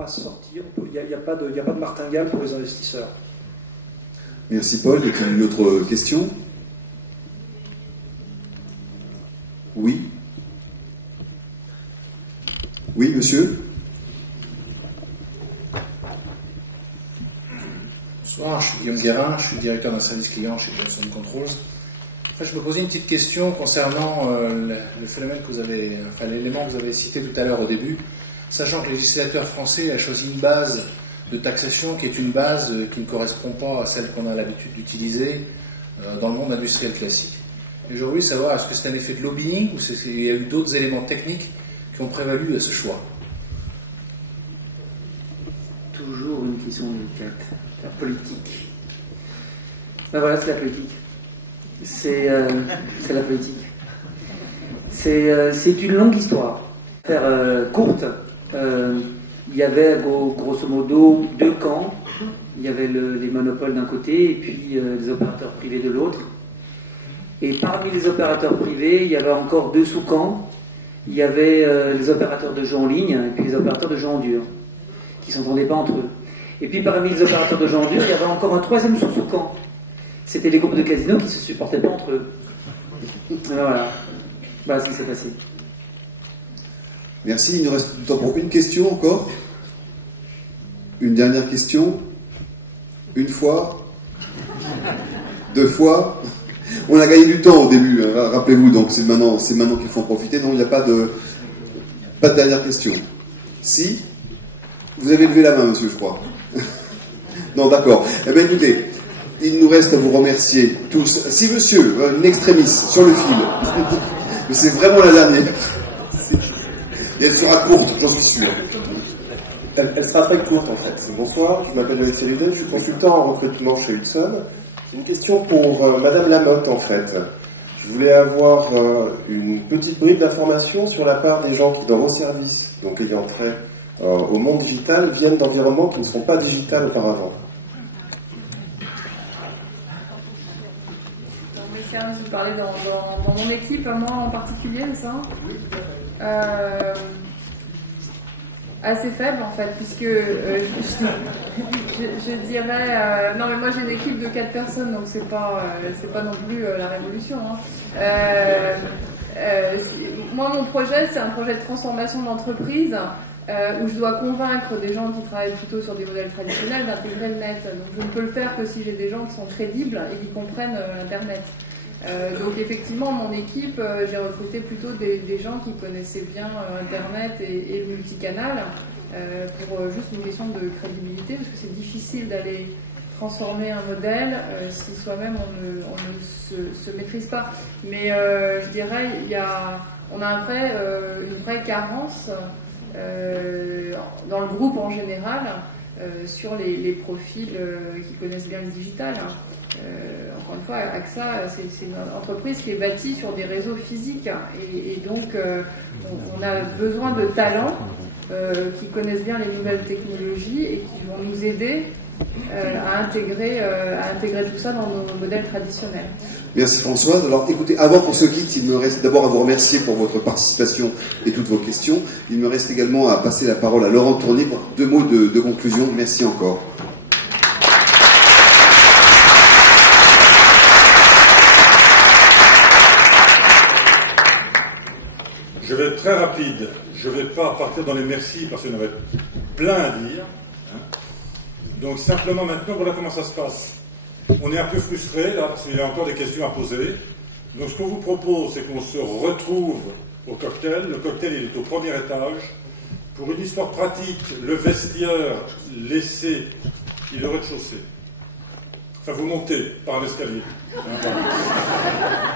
pas sortir, il n'y a pas de martingale pour les investisseurs. Merci Paul. Y a-t-il une autre question? Oui. Oui, monsieur. Bonsoir, je suis Guillaume Guérin, je suis directeur d'un service client chez Johnson Controls. En fait, je me posais une petite question concernant le phénomène que vous avez, enfin l'élément que vous avez cité tout à l'heure au début, sachant que le législateur français a choisi une base de taxation qui est une base qui ne correspond pas à celle qu'on a l'habitude d'utiliser dans le monde industriel classique. Et j'aurais voulu savoir, est-ce que c'est un effet de lobbying ou il y a eu d'autres éléments techniques qui ont prévalu à ce choix? Toujours une question délicate. La politique. Ben voilà, c'est la politique. C'est la politique. C'est une longue histoire. Pour faire courte, il y avait grosso modo deux camps. Il y avait les monopoles d'un côté et puis les opérateurs privés de l'autre. Et parmi les opérateurs privés, il y avait encore deux sous-camps. Il y avait les opérateurs de jeux en ligne et puis les opérateurs de jeux en dur, qui ne s'entendaient pas entre eux. Et puis parmi les opérateurs de jeux en dur, il y avait encore un troisième sous-camp. C'était les groupes de casinos qui ne se supportaient pas entre eux. Voilà. Voilà ce qui s'est passé. Merci. Il nous reste du temps pour une question encore. Une dernière question. Une fois. Deux fois. On a gagné du temps au début, rappelez-vous, donc c'est maintenant qu'il faut en profiter. Non, il n'y a pas de dernière question. Si, vous avez levé la main, monsieur, je crois. Non, d'accord. Eh bien, écoutez, il nous reste à vous remercier tous. Si, monsieur, une extrémiste sur le fil, mais c'est vraiment la dernière. Et elle sera courte, j'en suis sûr. Elle sera très courte, en fait. Bonsoir, je m'appelle Alexis Léden, je suis consultant en recrutement chez Hudson. Une question pour Madame Lamotte, en fait. Je voulais avoir une petite bribe d'informations sur la part des gens qui, dans vos services, donc ayant trait au monde digital, viennent d'environnements qui ne sont pas digitales auparavant. Vous parlez dans mon équipe, moi en particulier, c'est ça? Oui. Assez faible en fait, puisque je dirais non mais moi j'ai une équipe de 4 personnes, donc c'est pas non plus la révolution. Moi mon projet c'est un projet de transformation d'entreprise où je dois convaincre des gens qui travaillent plutôt sur des modèles traditionnels d'intégrer le net. Donc je ne peux le faire que si j'ai des gens qui sont crédibles et qui comprennent Internet. Donc effectivement, mon équipe, j'ai recruté plutôt des gens qui connaissaient bien Internet et le multicanal pour juste une question de crédibilité, parce que c'est difficile d'aller transformer un modèle si soi-même on ne se maîtrise pas. Mais je dirais, on a une vraie carence dans le groupe en général sur les profils qui connaissent bien le digital. Encore une fois, AXA, c'est une entreprise qui est bâtie sur des réseaux physiques et donc on a besoin de talents qui connaissent bien les nouvelles technologies et qui vont nous aider à intégrer tout ça dans nos modèles traditionnels. Merci Françoise. Alors écoutez, avant qu'on se quitte, il me reste d'abord à vous remercier pour votre participation et toutes vos questions. Il me reste également à passer la parole à Laurent Tournier pour 2 mots de conclusion. Merci encore. Je vais être très rapide. Je ne vais pas partir dans les merci parce qu'il y en avait plein à dire. Donc simplement maintenant, voilà comment ça se passe. On est un peu frustré là parce qu'il y a encore des questions à poser. Donc ce qu'on vous propose, c'est qu'on se retrouve au cocktail. Le cocktail il est au premier étage. Pour une histoire pratique, le vestiaire laissé, il est au rez-de-chaussée. Enfin, vous montez par un escalier.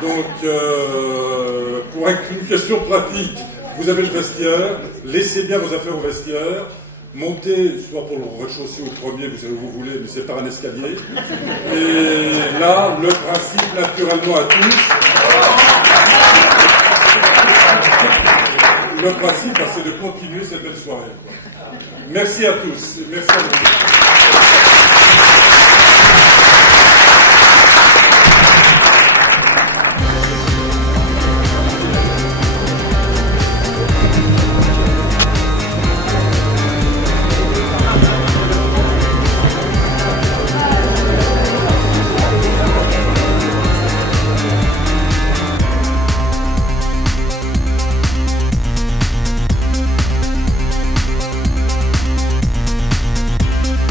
Donc, pour une question pratique, vous avez le vestiaire, laissez bien vos affaires au vestiaire, montez soit pour le rez-de-chaussée ou le premier, vous savez où vous voulez, mais c'est par un escalier. Et là, le principe, naturellement, à tous, le principe, c'est de continuer cette belle soirée. Merci à tous. Merci à vous.